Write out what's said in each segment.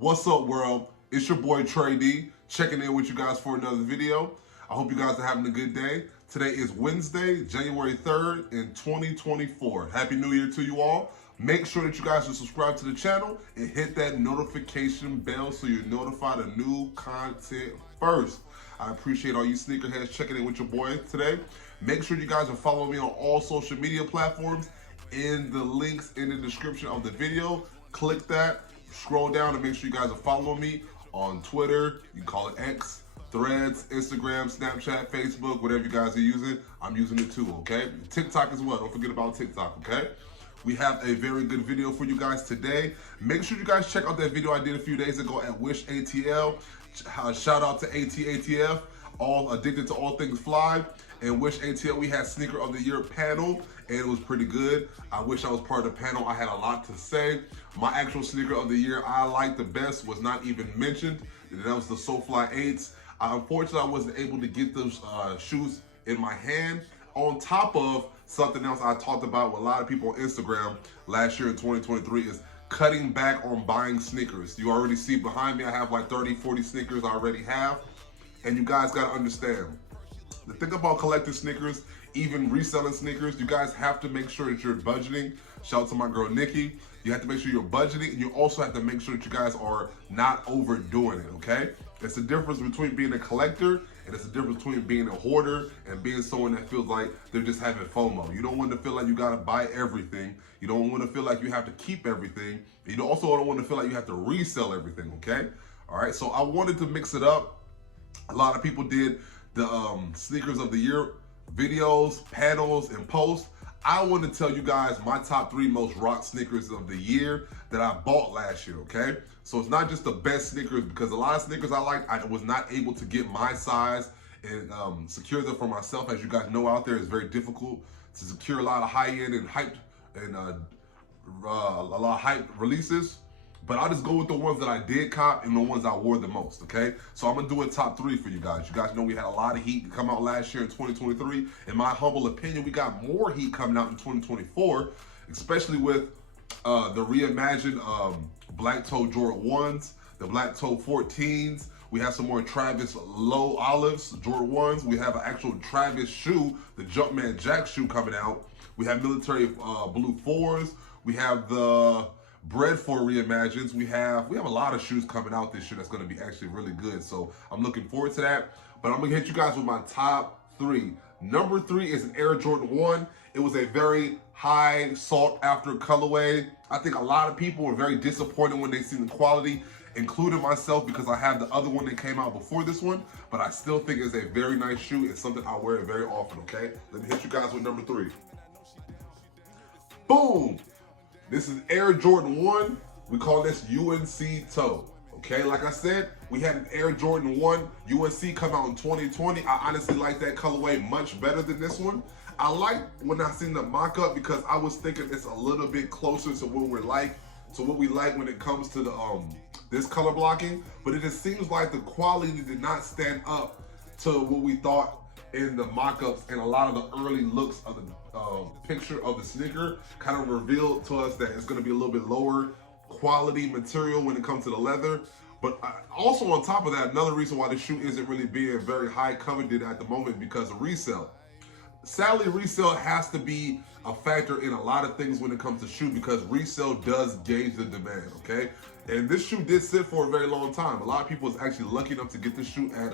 What's up, world? It's your boy TrayD, checking in with you guys for another video. I hope you guys are having a good day. Today is Wednesday, January 3rd in 2024. Happy New Year to you all. Make sure that you guys are subscribed to the channel and hit that notification bell so you're notified of new content first. I appreciate all you sneakerheads checking in with your boy today. Make sure you guys are following me on all social media platforms in the links in the description of the video. Click that, scroll down, and make sure you guys are following me on Twitter. You can call it X, Threads, Instagram, Snapchat, Facebook, whatever you guys are using. I'm using it too, okay? TikTok as well. Don't forget about TikTok, okay? We have a very good video for you guys today. Make sure you guys check out that video I did a few days ago at Wish ATL. Shout out to ATATF, all addicted to all things fly. And Wish ATL, we had Sneaker of the Year panel, and it was pretty good. I wish I was part of the panel. I had a lot to say. My actual Sneaker of the Year I liked the best was not even mentioned. That was the SoFly 8s. Unfortunately, I wasn't able to get those shoes in my hand. On top of something else I talked about with a lot of people on Instagram last year in 2023 is cutting back on buying sneakers. You already see behind me, I have like 30, 40 sneakers I already have. And you guys gotta understand, the thing about collecting sneakers, even reselling sneakers, you guys have to make sure that you're budgeting. Shout out to my girl Nikki. You have to make sure you're budgeting, and you also have to make sure that you guys are not overdoing it, okay? It's the difference between being a collector, and it's the difference between being a hoarder and being someone that feels like they're just having FOMO. You don't want to feel like you gotta buy everything. You don't want to feel like you have to keep everything. You also don't want to feel like you have to resell everything, okay? All right, so I wanted to mix it up. A lot of people did the Sneakers of the Year videos, panels, and posts. I want to tell you guys my top 3 most rock sneakers of the year that I bought last year, okay? So it's not just the best sneakers, because a lot of sneakers I liked, I was not able to get my size and secure them for myself. As you guys know, out there, it's very difficult to secure a lot of high-end and hyped and a lot of hyped releases. But I'll just go with the ones that I did cop and the ones I wore the most, okay? So I'm gonna do a top 3 for you guys. You guys know we had a lot of heat come out last year in 2023. In my humble opinion, we got more heat coming out in 2024, especially with the reimagined Black Toe Jordan 1s, the Black Toe 14s. We have some more Travis Low Olives Jordan 1s. We have an actual Travis shoe, the Jumpman Jack shoe coming out. We have military blue 4s. We have the Bread for reimagines. We have a lot of shoes coming out this year that's going to be actually really good. So I'm looking forward to that. But I'm going to hit you guys with my top 3. Number 3 is an Air Jordan 1. It was a very high sought after colorway. I think a lot of people were very disappointed when they seen the quality, including myself, because I have the other one that came out before this one. But I still think it's a very nice shoe. It's something I wear very often, okay? Let me hit you guys with number 3. Boom! This is Air Jordan 1. We call this UNC Toe. Okay, like I said, we had an Air Jordan 1 UNC come out in 2020. I honestly like that colorway much better than this one. I like when I seen the mock-up because I was thinking it's a little bit closer to what we like when it comes to the this color blocking. But it just seems like the quality did not stand up to what we thought in the mock-ups, and a lot of the early looks of the picture of the sneaker kind of revealed to us that it's going to be a little bit lower quality material when it comes to the leather. But also on top of that, another reason why the shoe isn't really being very high coveted at the moment because of resale. Sadly, resale has to be a factor in a lot of things when it comes to shoe because resale does gauge the demand, okay? And this shoe did sit for a very long time. A lot of people was actually lucky enough to get this shoe at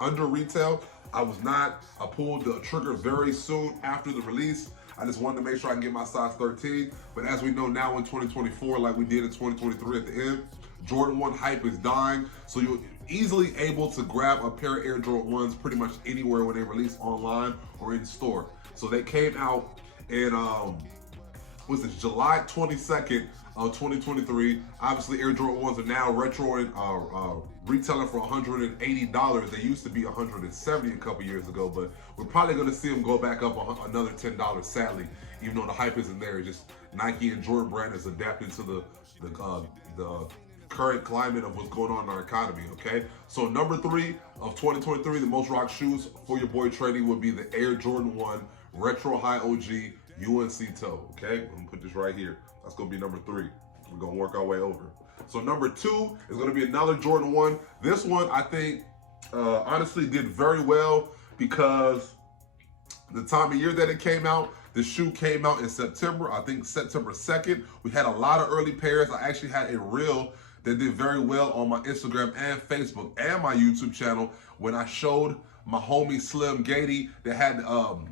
under retail. I was not. I pulled the trigger very soon after the release. I just wanted to make sure I can get my size 13. But as we know now in 2024, like we did in 2023 at the end, Jordan 1 hype is dying. So you're easily able to grab a pair of Air Jordan 1s pretty much anywhere when they release online or in store. So they came out in, July 22nd of 2023. Obviously, Air Jordan 1s are now retro and retailing for $180. They used to be $170 a couple years ago, but we're probably going to see them go back up another $10, sadly, even though the hype isn't there. It's just Nike and Jordan brand is adapting to the current climate of what's going on in our economy, okay? So number 3 of 2023, the most rock shoes for your boy TrayD would be the Air Jordan 1 Retro High OG UNC Toe, okay? I'm gonna put this right here. That's gonna be number 3. We're gonna work our way over. So number 2 is going to be another Jordan 1. This one, I think, honestly did very well because the time of year that it came out, the shoe came out in September, I think September 2nd. We had a lot of early pairs. I actually had a reel that did very well on my Instagram and Facebook and my YouTube channel when I showed my homie Slim Gady that had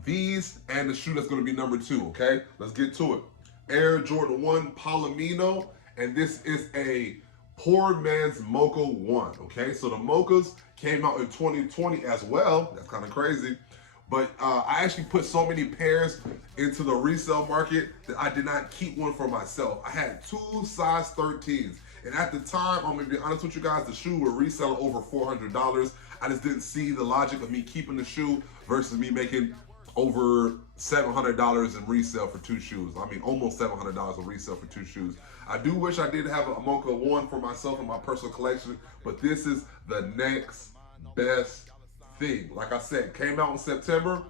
these and the shoe that's going to be number 2, okay? Let's get to it. Air Jordan 1 Palomino, and this is a poor man's Mocha 1, okay? So the Mochas came out in 2020 as well. That's kind of crazy. But I actually put so many pairs into the resale market that I did not keep one for myself. I had 2 size 13s. And at the time, I'm gonna be honest with you guys, the shoe would resell over $400. I just didn't see the logic of me keeping the shoe versus me making over $700 in resale for 2 shoes. I mean, almost $700 in resale for 2 shoes. I do wish I did have a Mocha 1 for myself in my personal collection, but this is the next best thing. Like I said, came out in September,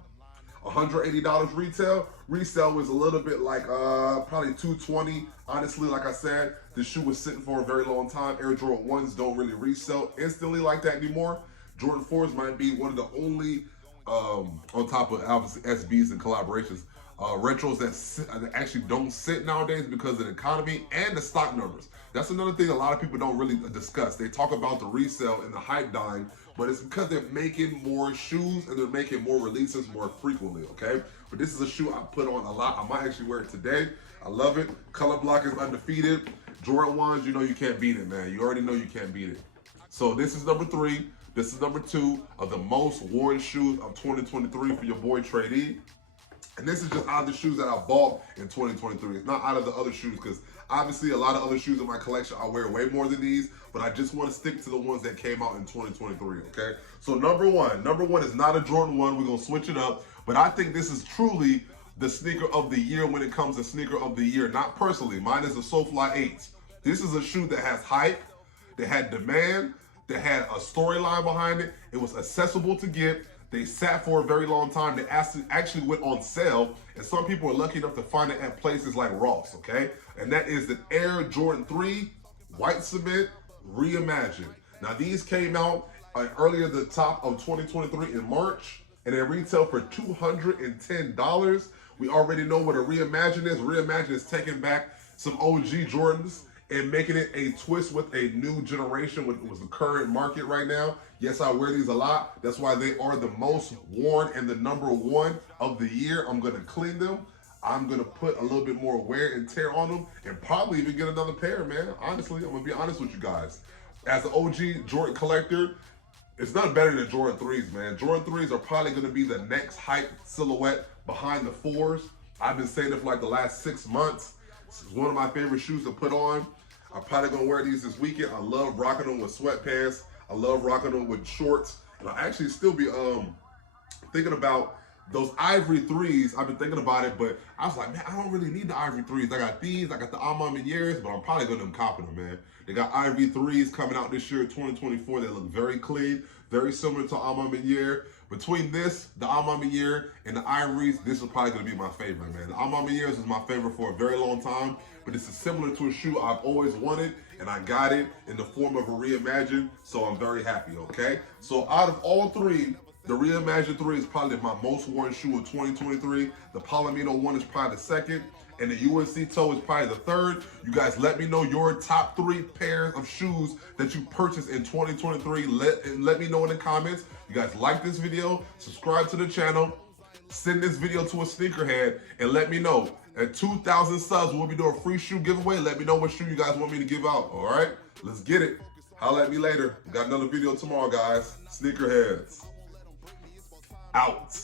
$180 retail. Resale was a little bit like probably $220. Honestly, like I said, the shoe was sitting for a very long time. Air Jordan 1s don't really resell instantly like that anymore. Jordan 4s might be one of the only, on top of obviously SBs and collaborations, retros that actually don't sit nowadays because of the economy and the stock numbers. That's another thing a lot of people don't really discuss. They talk about the resale and the hype dying, but it's because they're making more shoes and they're making more releases more frequently, okay? But this is a shoe I put on a lot. I might actually wear it today. I love it. Color block is undefeated. Jordan 1s, you know you can't beat it, man. You already know you can't beat it. So this is number 3. This is number 2 of the most worn shoes of 2023 for your boy TrayD. And this is just out of the shoes that I bought in 2023. It's not out of the other shoes because obviously a lot of other shoes in my collection I wear way more than these, but I just want to stick to the ones that came out in 2023, okay? So number one is not a Jordan 1. We're going to switch it up, but I think this is truly the sneaker of the year when it comes to sneaker of the year. Not personally. Mine is the SOTY 8s. This is a shoe that has hype, that had demand, that had a storyline behind it. It was accessible to get. They sat for a very long time. They actually went on sale, and some people are lucky enough to find it at places like Ross, okay? And that is the Air Jordan 3 White Cement Reimagined. Now, these came out earlier the top of 2023 in March, and they retail for $210. We already know what a Reimagine is. Reimagine is taking back some OG Jordans and making it a twist with a new generation, which was the current market right now. Yes, I wear these a lot. That's why they are the most worn and the number 1 of the year. I'm gonna clean them. I'm gonna put a little bit more wear and tear on them and probably even get another pair, man. Honestly, I'm gonna be honest with you guys. As an OG Jordan collector, it's not better than Jordan 3s, man. Jordan 3s are probably gonna be the next hype silhouette behind the 4s. I've been saying it for like the last 6 months. This is one of my favorite shoes to put on. I'm probably gonna wear these this weekend. I love rocking them with sweatpants. I love rocking them with shorts. And I actually still be thinking about those ivory 3s. I've been thinking about it, but I was like, man, I don't really need the ivory 3s. I got these, I got the Amam and Years, but I'm probably gonna copy them, man. They got ivory 3s coming out this year, 2024. They look very clean, very similar to Amam and Year. Between this, the Amam and Year, and the ivories, this is probably gonna be my favorite, man. The Amam and Years is my favorite for a very long time, but this is similar to a shoe I've always wanted, and I got it in the form of a Reimagine, so I'm very happy, okay? So out of all 3, the Reimagine 3 is probably my most worn shoe of 2023. The Palomino 1 is probably the 2nd, and the UNC toe is probably the 3rd. You guys let me know your top 3 pairs of shoes that you purchased in 2023. Let me know in the comments. You guys like this video, subscribe to the channel, send this video to a sneakerhead, and let me know. At 2,000 subs, we'll be doing a free shoe giveaway. Let me know what shoe you guys want me to give out, all right? Let's get it. Holla at me later. Got another video tomorrow, guys. Sneakerheads. Out.